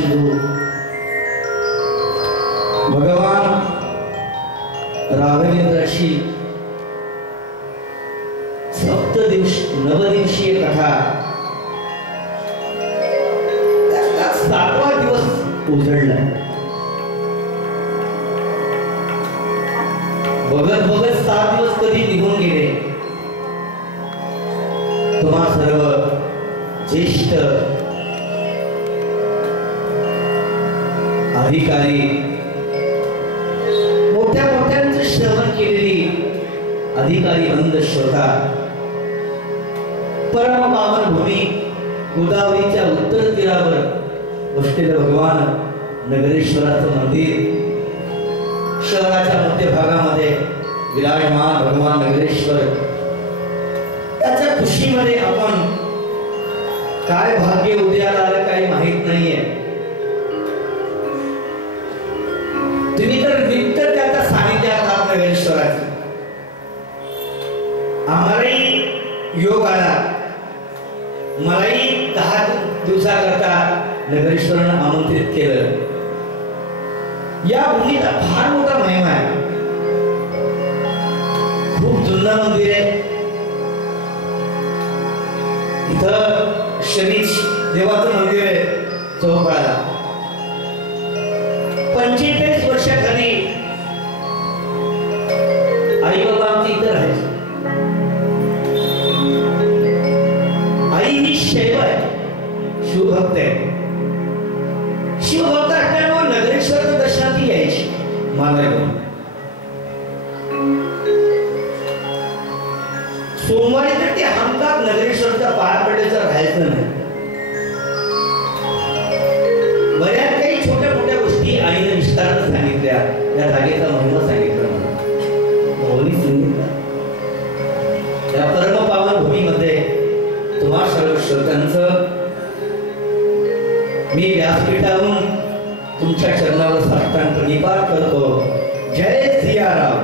सिंधू भगवान राघवेंद्राची नवदिवसीय कथा त्याचा 7वा दिवस उजळला. बघत बघत 7 दिवस कधी निघून गेले. तुम्हा सर्व ज्येष्ठ अधिकारी मोठ्या मोठ्यांचं श्रवण केलेली अधिकारी बंद श्रोता परम पावन भूमी गोदावरीच्या उत्तर तीरावर बसलेलं भगवान नगरेश्वराचं मंदिर, शहराच्या मध्यभागामध्ये विराजमान भगवान नगरेश्वर, त्याच्या खुशीमध्ये आपण काय भाग्य उदयाला आलं काही माहित नाहीये. तुम्ही तर नित्य त्याच्या सानिध्यात आहात नगरेश्वराचे. आम्हालाही योग आला, मलाही 10 दिवसाकरता नगरेश्वरानं आमंत्रित केलं. या भूमीचा फार मोठा महिमा आहे. खूप जुनं मंदिर आहे. इथं शनीश देवाचं मंदिर आहे चौपाळा. 45 वर्षाखाली आई बाबा आमची इथं राहायची. आई ही शैव आहे, शिवभक्त आहे. शिवभक्त असल्यामुळे नगरेश्वरच्या दर्शनात यायची मागायला. सोमवारी तर ते हमखास नगरेश्वरच्या पायापड्याचं राहायचं नाही. बऱ्याच काही छोट्या मोठ्या गोष्टी आईने विस्ताराने सांगितल्या. या जागेचा महिमा सांगितला, त्या परम पावन भूमीमध्ये तुम्हा सर्व श्रोत्यांचं मी व्यासपीठावरून तुमच्या चरणावर साष्टांग प्रणिपात करतो. जय सियाराम.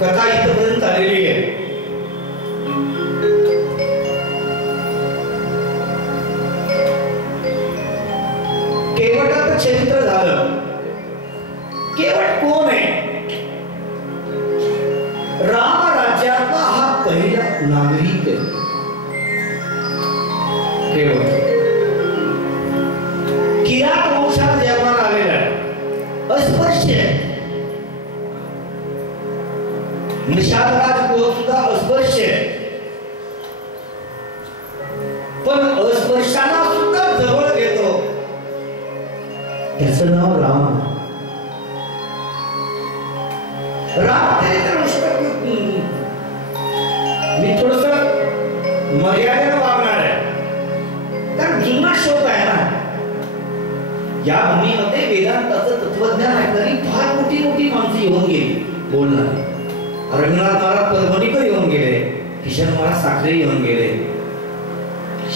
कथा इथपर्यंत आलेली आहे. केवटाचं चरित्र झालं. केवट कोण आहे? राम राज्यातला हा पहिला नागरिक आहे केवट. किरात वंशात जन्माला आलेला आहे. अस्पृश्य आहे. निषादराज कुळ सुद्धा अस्पृश्य आहे. पण अस्पृश्यांना सुद्धा जवळ घेतो. त्याचं नाव राम. मी थोडस मर्यादेने वागणार आहे, कारण जुना शोध आहे ना. या भूमीमध्ये वेदांताचं तत्वज्ञान ऐकणारी फार मोठी मोठी माणसं येऊन गेली बोलणारी. रंगनाथ महाराज परभणीकर येऊन गेले, किशन महाराज साखरे येऊन गेले,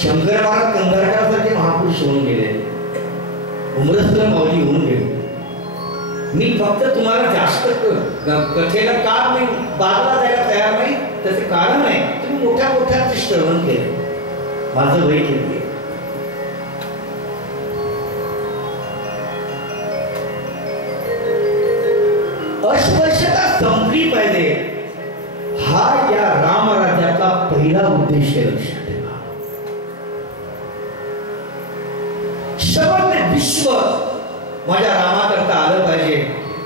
शंकर महाराज कंधारकरांसारखे महापुरुष येऊन गेले, उमरस्कर माऊली येऊन गेले. मी फक्त तुम्हाला जास्त कथेला का मी बाजूला जायला तयार नाही त्याचे कारण आहे, तुम्ही मोठ्या मोठ्या श्रवण केले, माझं वय केले. अस्पृश्यता संपली पाहिजे हा या रामराज्याचा पहिला उद्देश आहे. लक्षात ठेवा. समग्र विश्व माझ्या रामाकरता आलं पाहिजे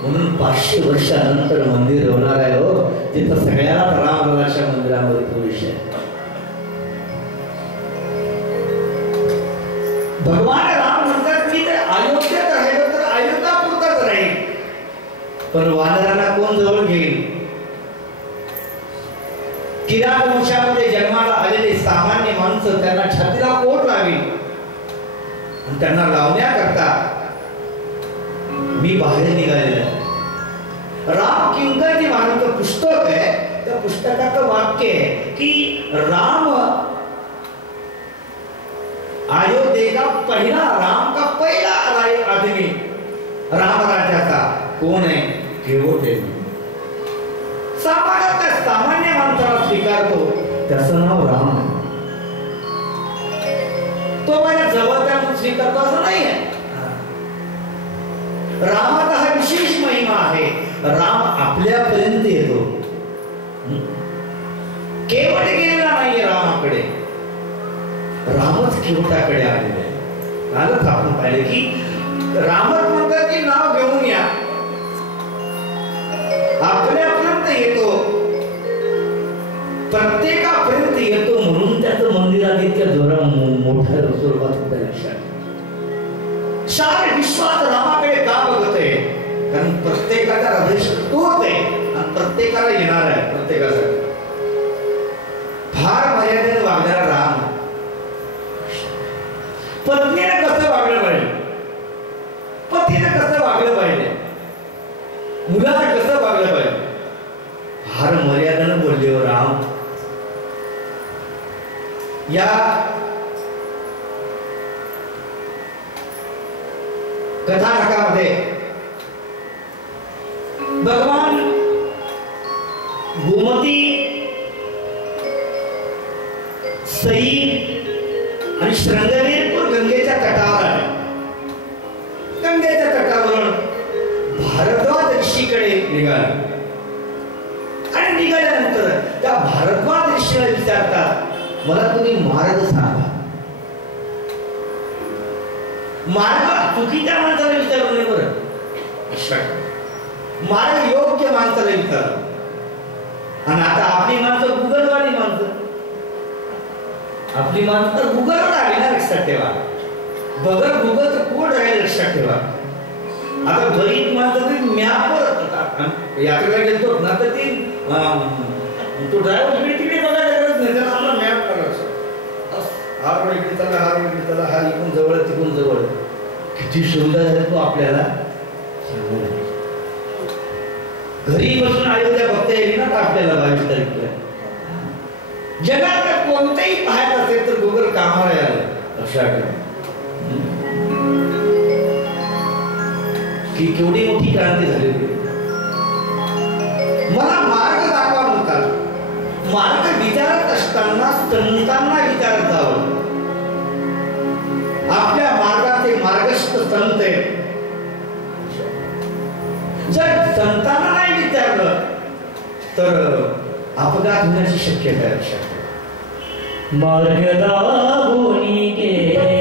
म्हणून 500 वर्षानंतर मंदिर होणार आहे. हो, तिथं सगळ्याला रामराजाच्या मंदिरामध्ये प्रवेश आहे. भगवान राम म्हणतात की ते अयोध्येत राहिलं तर अयोध्या पुरताच राहील, पण वानरांना कोण जवळ घेईल? किरात वंशामध्ये जन्माला आलेले सामान्य माणसं त्यांना छातीला कोट लावी आणि त्यांना लावण्याकरता मी बाहेर निघालेला आहे. राम किंकर महाराजांचं पुस्तक आहे. त्या पुस्तकाचं वाक्य आहे की राम अयोध्ये का पहिला, राम का पहिला आदमी राम राज्याचा कोण आहे? केवट आहे. सामान्य माणसाला स्वीकारतो त्याचं नाव राम आहे. तो माझ्या जवळचा स्वीकारतो असं नाही आहे. रामाचा हा विशेष महिमा आहे. राम आपल्यापर्यंत येतो, केवळ गेलेला नाहीये रामाकडे, रामच केवटाकडे आलेला आहे. कालच आपण पाहिले की रामच म्हणतात की नाव घेऊन या, आपल्यापर्यंत येतो, प्रत्येकापर्यंत येतो. म्हणून त्याचं मंदिरात इतक्या जोरा मोठ्या स्वरूपात लक्षात सारे विश्वास रामाकडे का बघत आहे? कारण प्रत्येकाचा हृदय तोच आहे आणि प्रत्येकाला येणार आहे. प्रत्येकासाठी फार मर्यादेने वागणारा राम. पत्नीने कसं वागलं पाहिजे, पतीने कसं वागलं पाहिजे, मुलाने कसं वागलं पाहिजे, फार मर्यादेने बोलले हो राम. या कथानकामध्ये भगवान गोमती, सई आणि श्रृंगवीरपूर गंगेच्या तटावर आहे. गंगेच्या तटावरून भारद्वाज ऋषीकडे निघाले आणि निघाल्यानंतर त्या भारद्वाज ऋषीला विचारतात, मला तुम्ही मार्ग सांगा. मार्ग चुकीच्या माणसाला विचारू नये बरं, मार्ग योग्य माणसाला विचार. आणि आता आपली माणसं गुगलवाली माणसं, आपली माणसं गुगलवर आली ना, लक्षात ठेवा. बघर गुगलचं कोड राहील, लक्षात ठेवा. आता बरीच माणसं मॅपवर यात्रेला गेलो ना, तर ती तो ड्रायव्हर इकडे तिकडे बघायला गरज नाही, त्याला आपला मॅप करायचं. हा रोड इकडे चला, हा रोड इकडे चला, हा इकडून जवळ तिकडून जवळ. किती सुंदर आहे तो आपल्याला. घरी बसून अयोध्या बघता येईल ना आपल्याला 22 तारखेला. जगात कोणतेही पाहायचं असेल तर गुगल कामाला यायला. लक्षात ठेवा की केवढी मोठी क्रांती झालेली. मला मार्ग दाखवा म्हणतात. मार्ग विचारत असताना संतांना विचारत जावं. आपल्या मार्गाचे मार्गस्थ संत आहेत. जर संतांना नाही विचारलं तर अपघात होण्याची शक्यता आहे. मार्ग दाबोनी गेले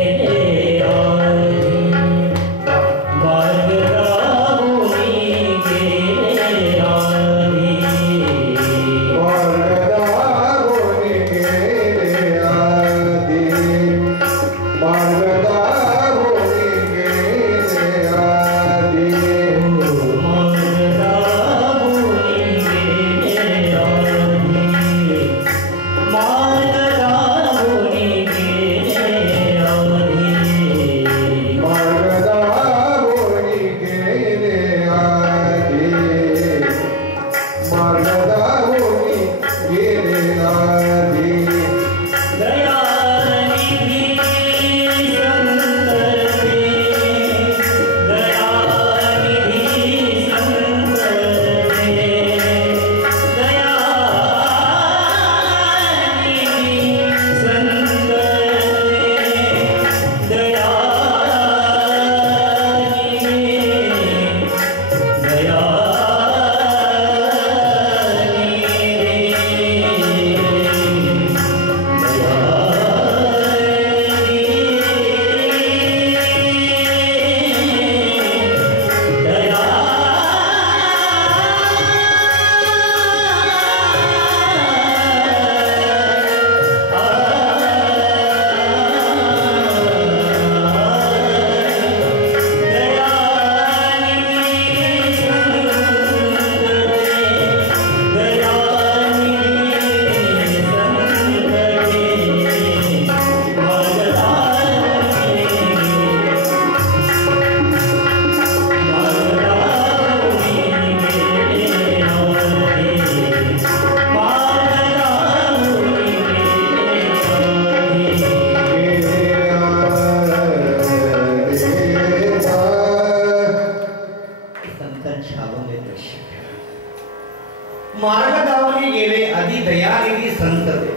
मार्ग दावणी गेले आधी दयानिधी संत ते.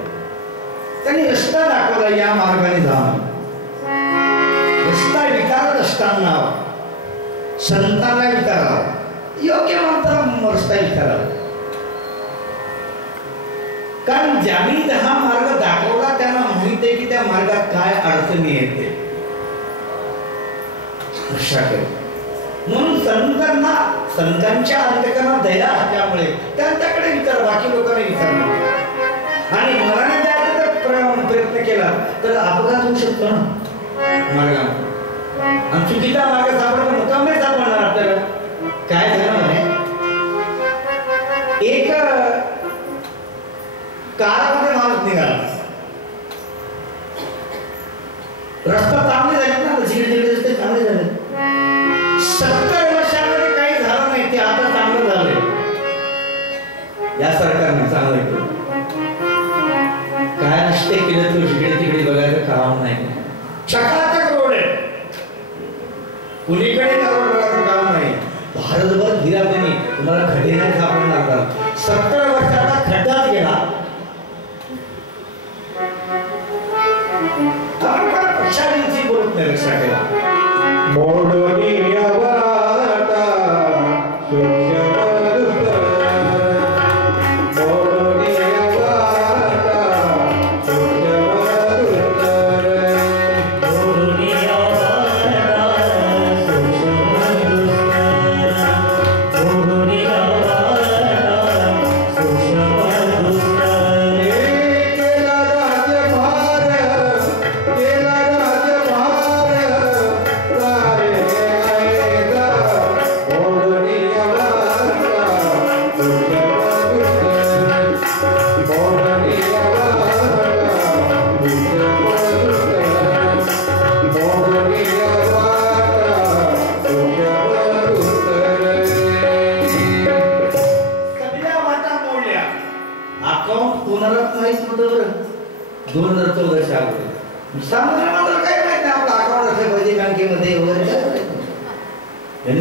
त्यांनी रस्ता दाखवला, या मार्गाने जा. रस्ता विचारत असताना संतांना विचारा, योग्य माणसाला रस्ता विचारा. कारण ज्यांनी हा मार्ग दाखवला त्यांना माहित आहे की त्या मार्गात काय अडचणी येते. म्हणून संतांच्या अंतकरणात दया असल्यामुळे त्यांच्याकडे विचार, बाकी लोकांना विचारलं. आणि मनाने त्याचा प्रयत्न केला तर अपघात होऊ शकतो ना मार्गात. आणि चुकीचा मार्ग सापडला मुक्काम नाही सापडणार आपल्याला. काय झालं म्हणे, एक कारामध्ये माणूस निघाला. रस्ता चांगले झाले ना, जिकडे रस्ते चांगले झाले. 70 वर्षामध्ये काही झालं नाही, ते आता चांगलं झालंय. या सरकारने चांगलं केलं. काय नसते केलं तर जिकडे तिकडे बघायचं काम नाही. चकाचक रोड आहे, कुणीकडे रोड बघायचं काम नाही. भारतभर फिरा तुम्ही, तुम्हाला खड्डे नाही सापडणार. 70 वर्षाचा खड्डाच गेला. पक्षांची बोलत नाही, लक्षात ठेवा. मोडोनी वाटा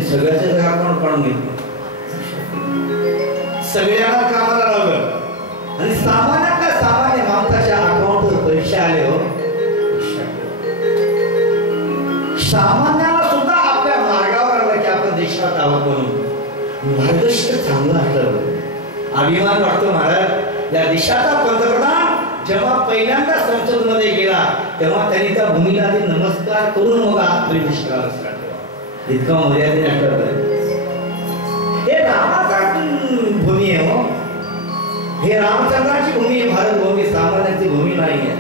सगळ्याचं अकाउंट काढून घेतलं. सगळ्यांना कामाला लावलं आणि सामान्य माणसाच्या अकाउंटवर पैसे आले. हो, सामान्याला सुद्धा आपल्या मार्गावर आलं की आपण देशात आहोत म्हणून मार्गदर्शन चांगलं असलं. अभिमान वाटतो महाराज. या देशाचा पंतप्रधान जेव्हा पहिल्यांदा संसद मध्ये गेला तेव्हा त्यांनी त्या भूमीला नमस्कार करून मग आत्मनिर्भर करायला. इतका मर्यादित आठवत. हे रामाचा भूमी आहे. हो, हे रामचंद्राची भूमी आहे. भारत भूमी सामान्याची भूमी नाही आहे.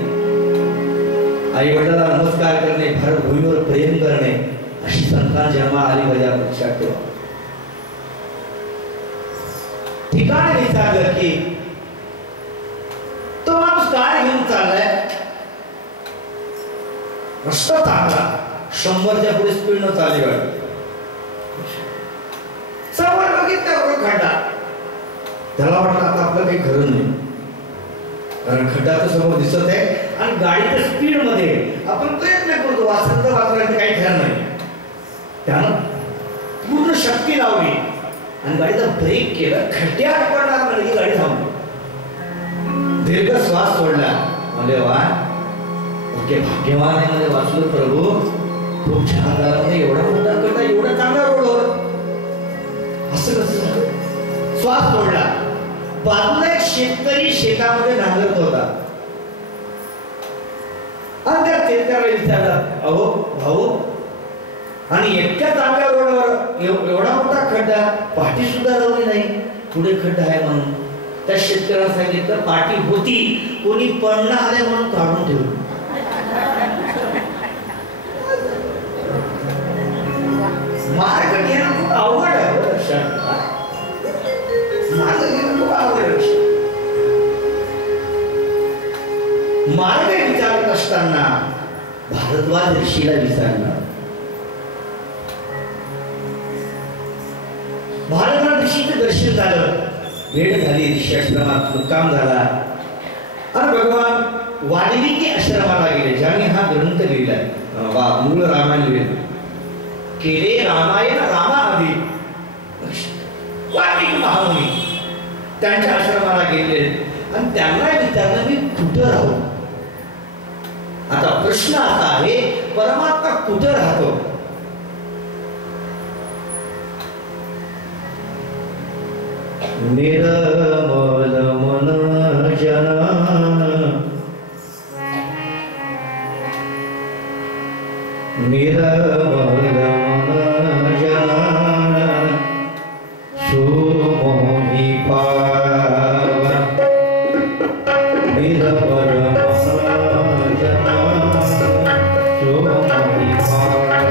आई वडिलांना नमस्कार करणे, भारत भूमीवर प्रेम करणे अशी संतान जन्मा आली बजा. लक्षात ठेवा. ठिकाण विचारलं की तो माणूस काय घेऊन चाललाय. रस्ता चांगला, 100च्या पुढे स्पीड न चालली गाडी. समोर बघितलं खड्डा. त्याला वाटलं आता आपलं काही खरं नाही, कारण खड्डा तर समोर दिसत आहे आणि गाडीच्या स्पीड मध्ये आपण प्रयत्न करतो वाचत वाचवायचं काही खरं नाही. त्यानं पूर्ण शक्ती लावली आणि गाडीचा ब्रेक केलं. खड्ड्यात पडणार म्हणजे गाडी थांबली. दीर्घ श्वास सोडला. म्हणजे वा, ओके, भाग्यवान आहे मध्ये वाचलो प्रभू. खूप छान झाला. म्हणजे एवढा मोठा खड्डा, एवढा चांगला रोड. असं कसं श्वास सोडला. बाजूला एक शेतकरी शेतामध्ये नांगरत होता आणि त्या शेतकऱ्याला विचारलं, अहो भाऊ, आणि इतक्या चांगल्या रोडवर एवढा मोठा खड्डा, पाठी सुद्धा लावली नाही, पुढे खड्डा आहे म्हणून. त्या शेतकऱ्याला सांगितलं पाठी होती, कोणी पडणं आले म्हणून काढून ठेवली. मार्ग घेणं खूप अवघड आहे. मार्ग घेणं खूप अवघड आहे. मार्ग विचारत असताना भारद्वाज ऋषीला विचारला. भारद्वाज ऋषीचं दर्शन झालं, भेट झाली, ऋषी आश्रमात मुक्काम झाला आणि भगवान वाल्मिकी आश्रमाला गेले, ज्यांनी हा ग्रंथ लिहिलाय, मूळ रामायण लिहिलं. केले रामायण रामाआधी वाल्मिकी महामुनी. त्यांच्या आश्रमाला गेले आणि त्यांना विचारलं मी कुठं राहू. आता प्रश्न असा आहे, परमात्मा कुठं राहतो? निर्मल मन जन निर्मल मन जन सुमोहि पावन निर्मल मन जन सुमोहि पावन.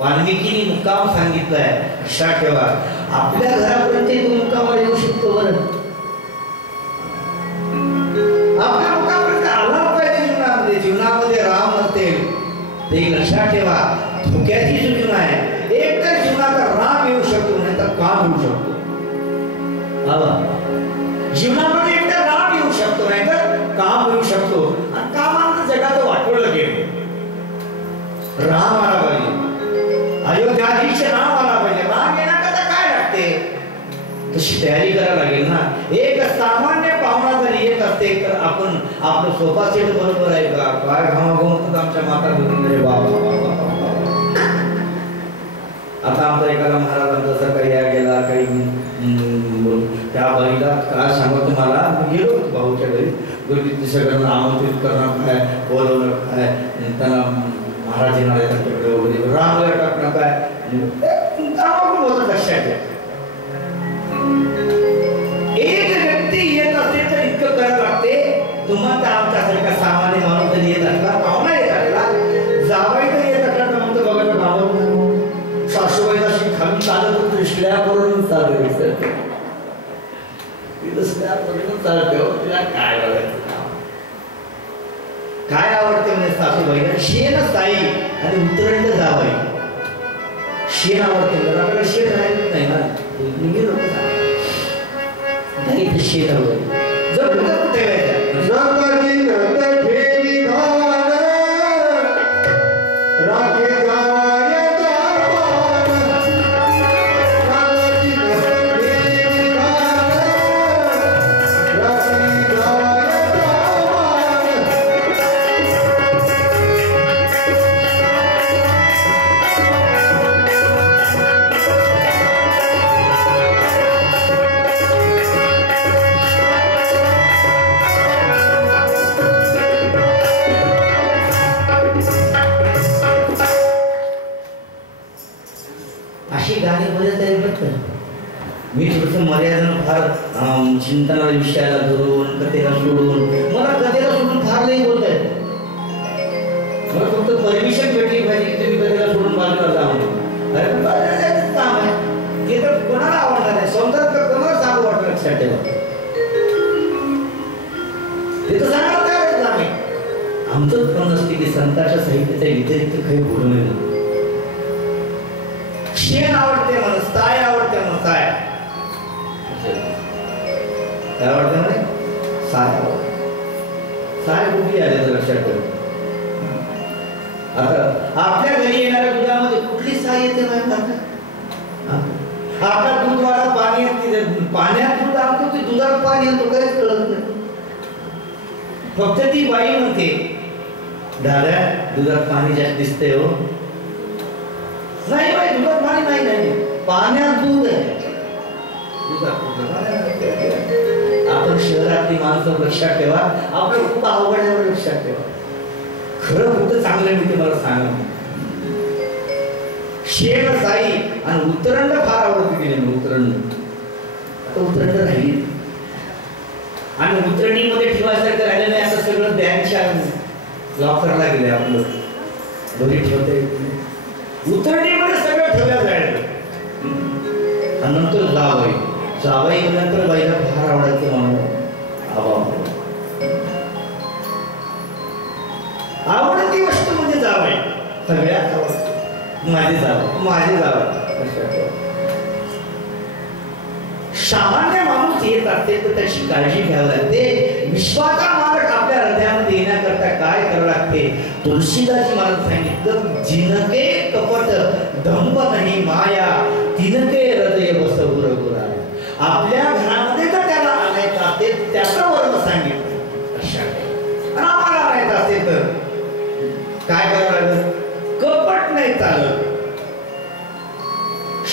वाल्मिकीने मुक्काम सांगितलाय. लक्षात ठेवा, आपल्या घरापर्यंत तो मुक्काम येऊ शकतो. बरं, आपल्या मुक्कापर्यंत आला पाहिजे. जीवनामध्ये राम असतील ते लक्षात ठेवा. धोक्याची सूचना आहे. एक तर जीवनात राम येऊ शकतो, नाही तर काम येऊ शकतो. जीवनामध्ये एक तर राम येऊ शकतो, नाही तर काम येऊ शकतो. आणि कामानं जगाचं वाटोळं गेलं. राम आला पाहिजे, अयोध्याधीश राम आला पाहिजे. राम येण्याकरता काय लागते? तशी तयारी करायला लागेल ना. एक सामान्य पाहुणा जर येत असते तर आपण आपलं सोफा सेट बरोबर आहे का? काय घामाघूम आमच्या माता बोलून बाबा. आता आमचा एखादा महाराजांचा जसं काही या गेला काही त्या बाईला काय सांगतो तुम्हाला. गेलो भाऊच्या घरी सगळ्यांना आमंत्रित करणं काय, बोलवणं काय, त्यांना महाराज येणार आहे त्यांच्याकडे वगैरे राम टाकणं काय होतं. लक्षात घ्या, एक व्यक्ती येत असेल तर इतकं करावं लागते. तुम्हाला आमच्यासारखा सामान्य माणूस जरी येत असला, पाहुणा येत असला, जावई जरी येत असला तर म्हणतो बघा भाऊ सासूबाईला खाली चालत होतं स्लॅब वरून चालत स्लॅब वरून चालत. तिला काय बघायचं, काय आवडते म्हणजे सासूबाईला? शेण साई आणि उतरंड जावाई. शेण आवडते, आपल्याला शेण राहिलंच नाही ना. शेण आवडते. जर ठेवायचं मी थोडंसं मर्यादेनं फार चिंतनाला विषयाला धरून कथेला सोडून मला कथेला सोडून फार नाही बोलत आहे. मला फक्त परमिशन भेटली पाहिजे की तुम्ही कथेला सोडून बाजूला जाऊन. अरे काम आहे ते तर कोणाला आवडणार नाही. सौंदर्य तर कोणाला सांगू वाटलं. लक्षात ठेवा, ते तर सांगणार काय आम्ही. आमचंच पण नसते की संतांच्या साहित्याच्या व्यतिरिक्त काही बोलू नये. शेण आवडते मला, साय आवडते मला, साय काय वाटतं नाही साय साय कुठली आले तर लक्षात ठेव. आता आपल्या घरी येणाऱ्या दुधामध्ये कुठली साय येते माहिती आपला दूधवाला पाणी पाण्यात दूध आणतो ते दुधात पाणी आणतो काहीच कळत नाही. फक्त ती बाई म्हणते दादा दुधात पाणी जास्त दिसतंय हो. नाही बाई दुधात पाणी नाही नाही पाण्यात दूध आहे. आपण शहरातली माणसं लक्षात ठेवा आपलं खूप अवघड आहे लक्षात ठेवा. खरं कुठं चांगलं मिळते मला सांगा. शेण साई आणि उतरंड फार आवडते गेले उतरंड. आता उतरंड राहिली आणि उतरणीमध्ये ठेवायसारखं राहिलं नाही. असं सगळं बँकच्या लॉकरला गेले आपलं घरी ठेवता येत नाही. उतरणीमध्ये सगळं ठेवलं जायचं. आणि नंतर जावई जावई नंतर बाईला फार आवडायचं म्हणून आवडती गोष्ट म्हणजे जावई सगळ्यात आवडतं. माझे जावई सामान्य माणूस येत असते तर त्याची काळजी घ्यावी लागते. विश्वाचा मार्ग आपल्या हृदयामध्ये येण्याकरता काय करावं लागते. तुलसीदासजी महाराज सांगितलं जिनके कपट दंभ नाही माया तिनके हृदय बसवूर गुरा. आपल्या घरामध्ये जर त्याला आणायचं असेल त्याचं वर्ण सांगितलं आणि आम्हाला आणायचं असेल तर काय करावं लागेल. कपट नाही चालत.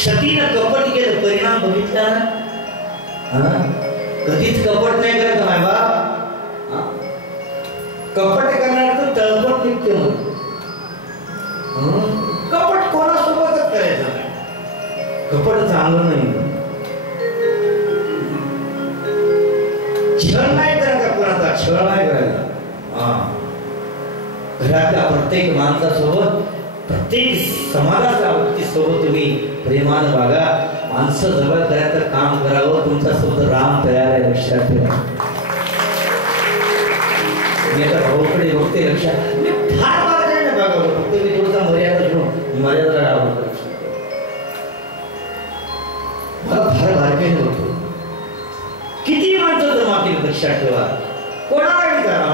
सतीनं कपट केलं परिणाम बघितला ना. कधीच कपट नाही करायचं माय बाप. कपट करणार तर तळपट निघते मग. कपट कोणासोबतच करायचं नाही. कपट चांगलं नाही. छळ नाही करायचा कोणाचा. छळ नाही करायचा. घरातल्या प्रत्येक माणसासोबत प्रत्येक समाजाच्या व्यक्तीसोबत तुम्ही प्रेमानं वागा. माणसं जवळ करायचं काम करावं. तुमचा सोबत राम तयार आहे लक्षात ठेवा. मी आता भाऊकडे बघते लक्षात मी फार बाळगायला बघावं. फक्त मी थोडासा मर्यादा घेऊन मर्यादा आवडतो. मला फार बारकाईने होतो. किती माणसं जमा केली लक्षात ठेवा. कोणाला विचारा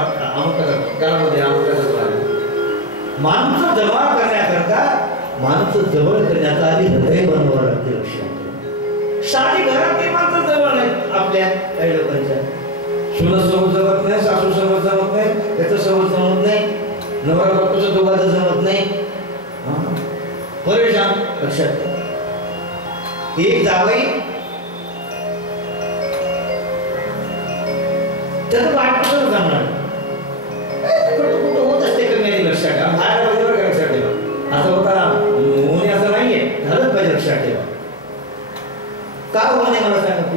माणसं जमा करण्याकरता माणसं जवळ करण्याचा आधी हृदय बनवावं लागते लक्षात. साधी घरातली माणसं जवळ नाहीत आपल्या काही लोकांच्या. सुनसोबत जमत नाही, सासू सोबत जमत नाही, त्याचं सोबत जमत नाही, नवरा बायकोचं दोघांचं जमत नाही. परेशान लक्षात. एक जावई त्याचं बायकोचं जमणार कुठं होत असते कमी लक्षात ठेवा. बाहेर बरोबर लक्षात ठेवा. असं होता होणे असं नाहीये झालंच पाहिजे लक्षात ठेवा. का होणे मला सांगते.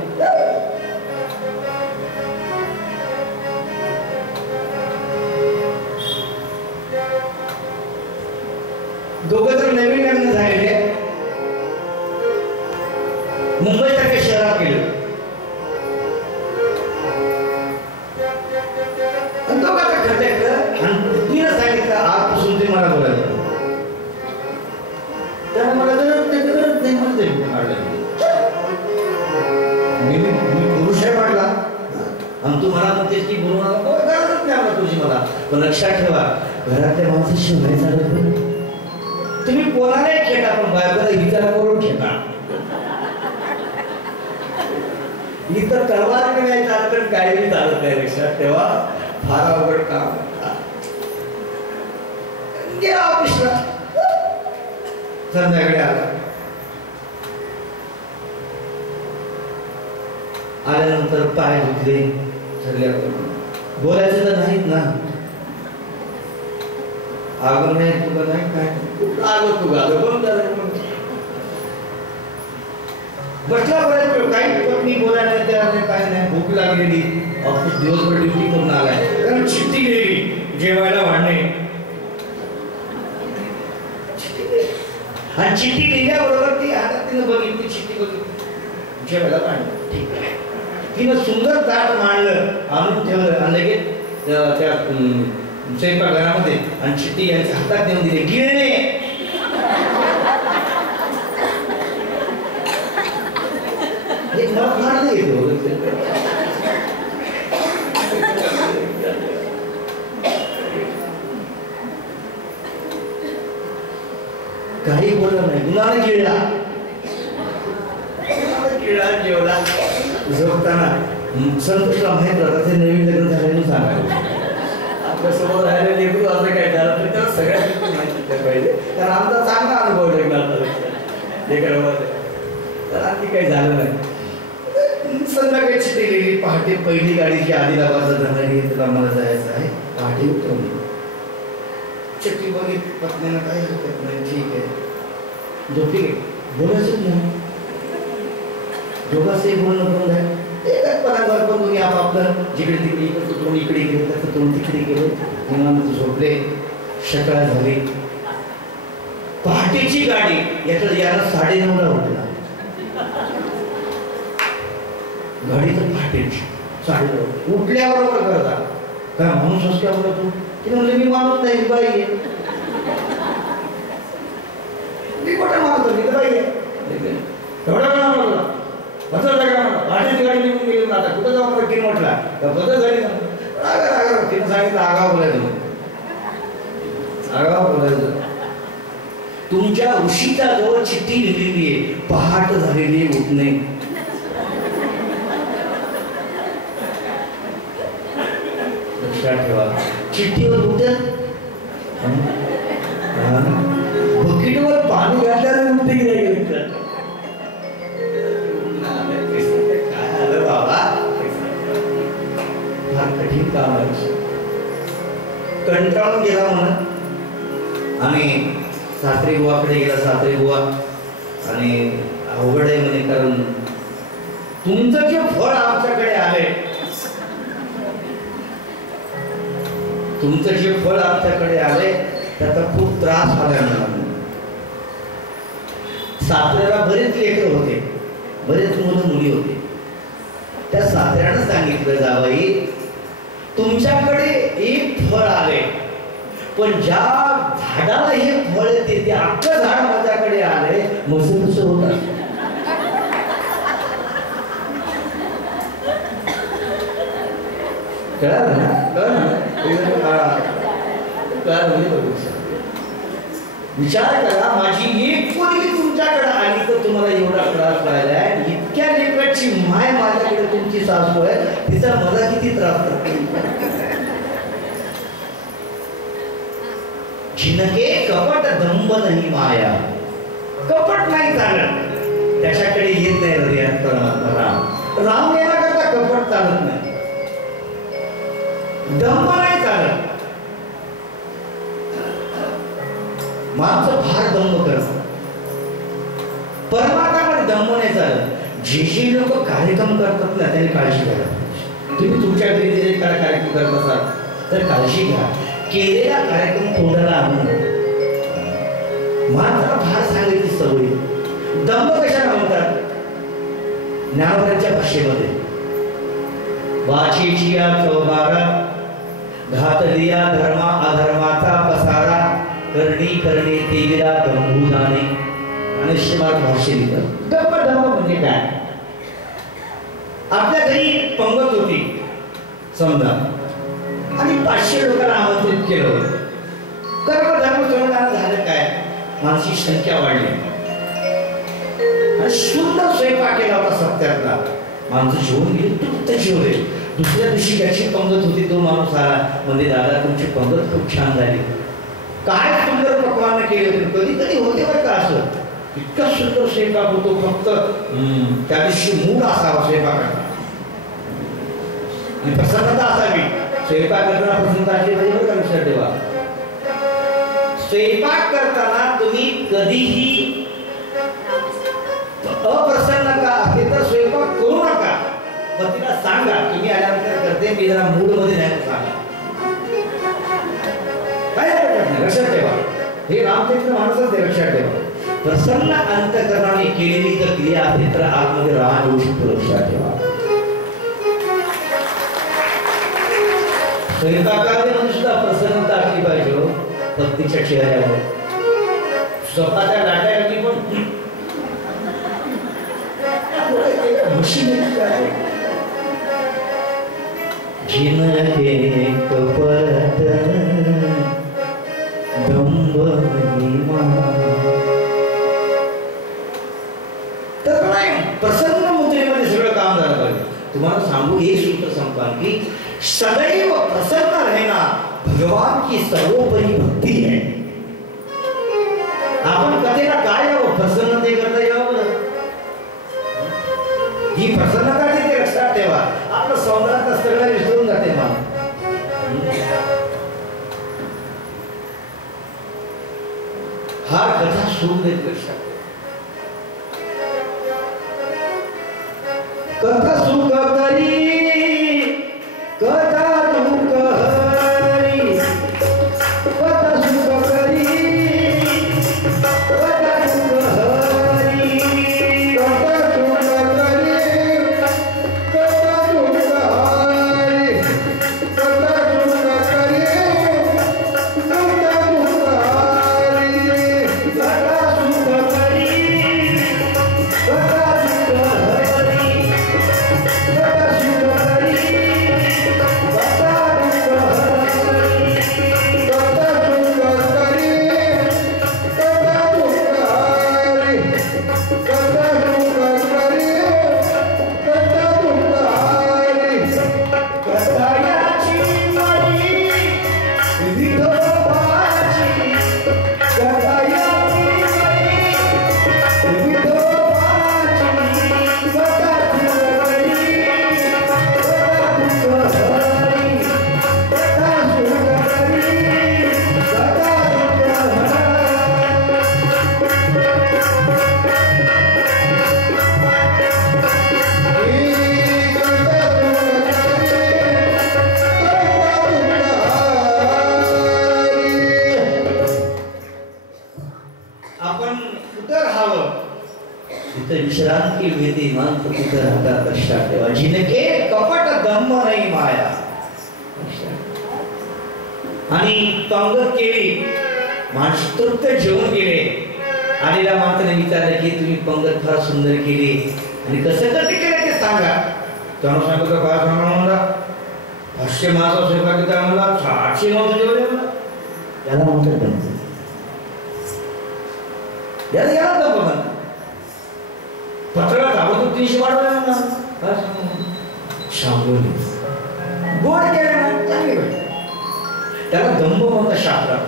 दोघं जर नवीन लग्न झालेले मुंबई सारख्या शहरात गेले दोघांचा खर्च तिनं सांगितलं आजपासून ते मला बोलायचं. त्यामुळे मला गरज नाही म्हणते. मी पुरुष आहे म्हटला आणि तू मला म्हणतेस की बोलू नका गरजच नाही मला तुझी मला. पण लक्षात ठेवा घरातल्या माणसाशी नाही चालत नाही. तुम्ही कोणालाही खेळा पण बायकोला विचार करून खेळा. इथं तलवार नाही चालत काही चालत नाही लक्षात ठेवा. फार अवघड काम. गेला ऑफिसला संध्याकाळी आल्यानंतर पाय धुतले बोलायचं तर नाहीत ना. आग नाही तुला नाही काय आग तू गालं बंद बसला बऱ्याच काही पत्नी बोलायला तयार नाही काय नाही. भूक लागलेली ऑफिस दिवसभर ड्युटी करून आलाय कारण चिठ्ठी गेली जेवायला वाढणे आणि चिठ्ठी लिहिल्याबरोबर ती हातात तिनं बघितली चिठ्ठी बघितली जेवायला वाढणे ठीक आहे. तिनं सुंदर ताट मांडलं आणून ठेवलं आणि लगेच त्या स्वयंपाकघरामध्ये आणि चिठ्ठी यांच्या हातात देऊन दिली. गिळणे मला फार नाही येतो काही बोललं नाही, गुन्हाने गिळला जेवला. झोपताना संतोषला माहित होता ते नवीन लग्न झाल्याने सांगायला आपल्या समोर राहिले लेकरू असं काय झालं तर त्याला सगळ्या माहिती पाहिजे, कारण आमचा चांगला अनुभव तर आणखी काही झालं नाही. संध्याकाळी चिठ्ठी लिहिली. पहाटे पहिली गाडी जी आदिलाबादला जाणारी त्याला मला जायचं आहे. पहाटे उतरवली. चिठ्ठी बघितली. पत्नीनं काही हरकत नाही, ठीक आहे. झोपी बोलायचंच नाही. दोघांचंही बोलणं बंद आहे. एकाच पदांवर पण तुम्ही आपापलं जिकडे तिकडे इकडे इकडे गेले तर तुम्ही तिकडे गेले. निवांत झोपले. सकाळ झाली. पहाटेची गाडी याला 9:30ला उठला. गाडी तर पहाटेची 9:30 उठल्याबरोबर करता काय माणूस असल्यावर तू ते म्हणले मी माणूस नाही बाई आहे. मी कुठे मानतो मी तर बाई आहे. एवढा वेळा म्हणला बदल लागला. पहाटेची गाडी निघून गेली ना आता कुठं जाऊन किती म्हटला तर बदल झाली ना. तिने सांगितलं आगाव बोलायचं. आगाव बोलायचं. तुमच्या उशीच्या जवळ चिठ्ठी लिहिलेली आहे. पहाट झालेली उठणे. लक्षात ठेवा. चिठ्ठीवर उठत बकेटवर पाणी घातल्यावर उठते की नाही. काय आलं बाबा, फार कठीण काम आहे. कंटाळून गेला म्हणून आणि सासरी बुवाकडे गेला. सासरी बुवा आणि अवघड आहे म्हणे, कारण तुमचं जे फळ आमच्याकडे आले, तुमचं जे फळ आमच्याकडे आले त्याचा खूप त्रास झाला मला. सासऱ्याला बरेच लेकर होते, बरेच मुलं मुली होते. त्या सासऱ्यानं सांगितलं जावई तुमच्याकडे एक फळ आले, पण ज्या झाडाला हे फळ येते ते अख्खं झाड माझ्याकडे आले. मस्त कसं होत कळालं ना. विचार करा, माझी एक पोरगी तुमच्याकडे आली तर तुम्हाला एवढा त्रास व्हायलाय. इतक्या लेकराची माय माझ्याकडे तुमची सासू आहे, तिचा मला किती त्रास करते. जिनके कपट दंभ नाही माया. कपट नाही चालत, त्याच्याकडे येत नाही हृदयात परमात्मा राम. राम येण्याकरता कपट चालत नाही, दंभ नाही चालत. माणसं फार दंभ करतात, परमात्म्यामध्ये दंभ नाही चालत. जे लोक कार्यक्रम करतात ना त्यांनी काळजी घ्या. तुम्ही तुमच्या घरी जे कार्यक्रम करत असाल तर काळजी घ्या. केलेला कार्यक्रम तोंडाला आणून माणसाला फार सांगायची सवय. दंभ कशाला म्हणतात? ज्ञानोबाच्या भाषेमध्ये वाचेचिया चौबारा, घातलिया धर्मा अधर्माचा पसारा, करणी करणे देवीला गंभूजाने. आणि श्रीमद भाषे लिहितात दंभ. दंभ म्हणजे काय? आपल्या घरी पंगत होती समजा आणि 500 लोकांना आमंत्रित केलं. कर्म धर्म करून झालं काय, मानसिक संख्या वाढली आणि सुंदर स्वयंपाक केला होता सत्यातला. माणसं जेवून गेली, तृप्त जेवले. दुसऱ्या दिवशी त्याची पंगत होती. तो माणूस आला म्हणजे दादा तुमची पंगत खूप छान झाली, काय सुंदर पक्वान केले होते. कधी कधी होते बरं का असं, इतका सुंदर स्वयंपाक होतो. फक्त त्या दिवशी मूड असावा स्वयंपाकाचा आणि प्रसन्नता असावी. स्वयंपाक करताना प्रसन्नता असली पाहिजे बरं का. लक्षात ठेवा, स्वयंपाक करताना तुम्ही कधीही अप्रसन्न का असेल तर स्वयंपाक करू नका. पतीला सांगा तुम्ही आल्यानंतर करते, मी जरा मूड मध्ये नाही सांगा. काय लक्षात ठेवा, हे रामचंद्र माणूसच ते लक्षात ठेवा. प्रसन्न अंतकरणाने केलेली जर क्रिया असेल तर आतमध्ये राम येऊ शकतो. लक्षात ठेवा. स्वयंपाकामध्ये सुद्धा प्रसन्नता असली पाहिजे पत्नीच्या चेहऱ्यावर. स्वतःच्या लाटायला पण जिनके कपट दंभ तुम्हाला सांगू हे सूत्र सांगतो की सदैव प्रसन्न रहना भगवान की सर्वोपरी भक्ती है. आपण कथेला काय यावं प्रसन्नते करता यावं ही प्रसन्नता तिथे लक्षात ठेवा. आपलं सौंदर्यात सगळं विसरून जाते मान. हा कथा सुख देत लक्षात. कथा सुख करी कथा दुःख हरी कथा सुख करी कथा दुःख हरी कथा सुख करी कथा दुःख हरी कथा सुख करी कथा दुःख हरी कथा सुख करी कथा विश्रांती वेदी मांत कुठं राहतात लक्षात ठेवा. जिनके कपट दंभ नाही माया. आणि पंगत केली माणूस तृप्त जेवण केले. आलेल्या माणसाने विचारलं की तुम्ही पंगत फार सुंदर केली आणि कसं कसं केलं ते सांगा. त्यानं सांगितलं काय सांगा मला 500 माणसं स्वयंपाक केला मला 800 माणसं जेवले मला. याला म्हणतात दंभ. याला दंभ म्हणतात. पत्राला दाबून 300 वाढवले म्हणा. काय सांगू शांगोली गोड केले ना चांगले भेटले. त्याला दंभ म्हणतात शास्त्रात.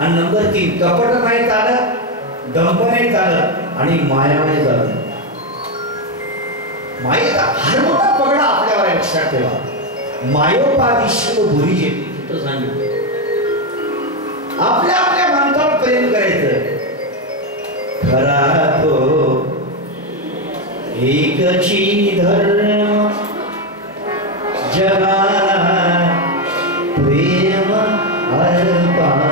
आणि नंबर 3 कपट नाही चालत दंभ नाही चालत आणि माया नाही चालत. मायेचा फार मोठा पगडा आपल्यावर लक्षात ठेवा. मायोपाधी शिव भुरीजे तिथं सांगितलं. आपल्या आपल्या माणसावर प्रेम करायचं. खरा तो एकची धर्म जगाला प्रेम अर्पावे.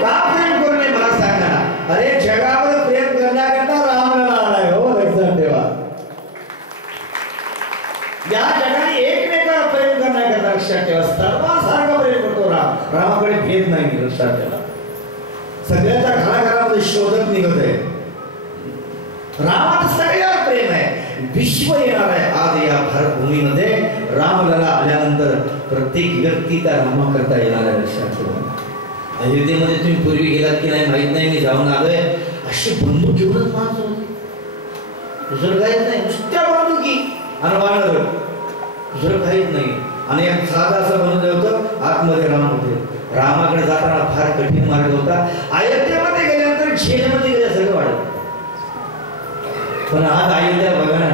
का प्रेम करणे मला सांगा. अरे जगावर प्रेम करण्याकरता रामला आलाय. हो लक्षात ठेवा. या जगाने एकमेकावर प्रेम करण्याकरता लक्षात ठेवा. सर्वांसारखं प्रेम करतो राम. रामाकडे भेद नाही लक्षात ठेवा. सगळ्याच्या घराघरामध्ये शोधक निघत आहे. रामात सगळ्यावर प्रेम आहे. विश्व येणार आहे आज या भारत भूमीमध्ये. रामलला आल्यानंतर प्रत्येक व्यक्ती त्या रामाकरता येणार आहे लक्षात ठेवा. अयोध्येमध्ये तुम्ही पूर्वी गेलात की नाही माहित नाही. मी जाऊन आलोय. अशी बंदूक घेऊनच माणसं होती. दुसरं काहीच नाही. नुसत्या बंदुकी आणि वानर दुसरं काहीच नाही. आणि एक साधा असं बनवलं होतं. आतमध्ये राम होते. रामाकडे जाताना फार कठीण मार्ग होता. अयोध्येमध्ये गेल्यानंतर जेलमध्ये गेल्या सगळं वाढत. पण आज अयोध्या बघा ना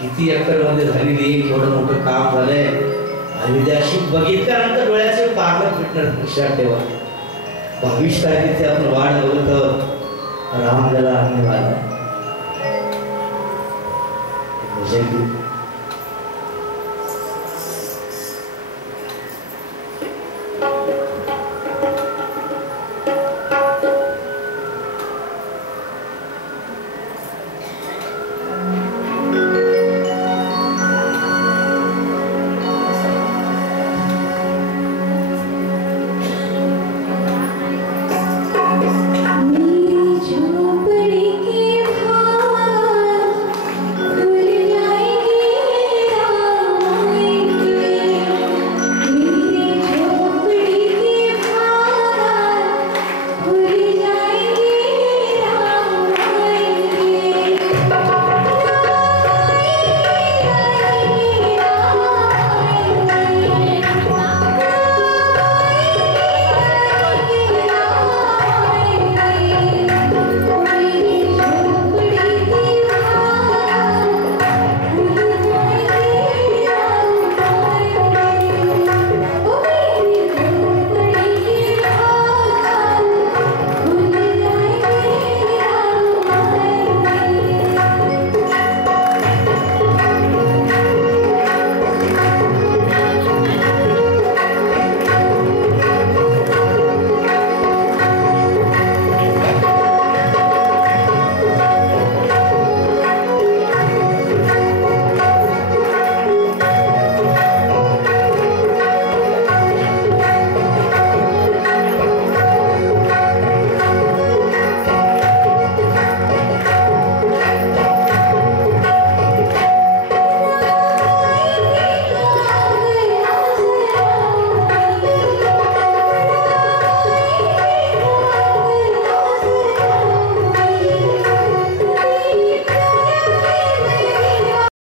किती एकर मध्ये झालेली. एवढं मोठं काम झालंय. अयोध्या अशी बघितल्यानंतर डोळ्याचे पारलं फिटणार लक्षात ठेवा. 22 तारखेचे आपण वाढ बघत आहोत. रामलला आम्ही वाढ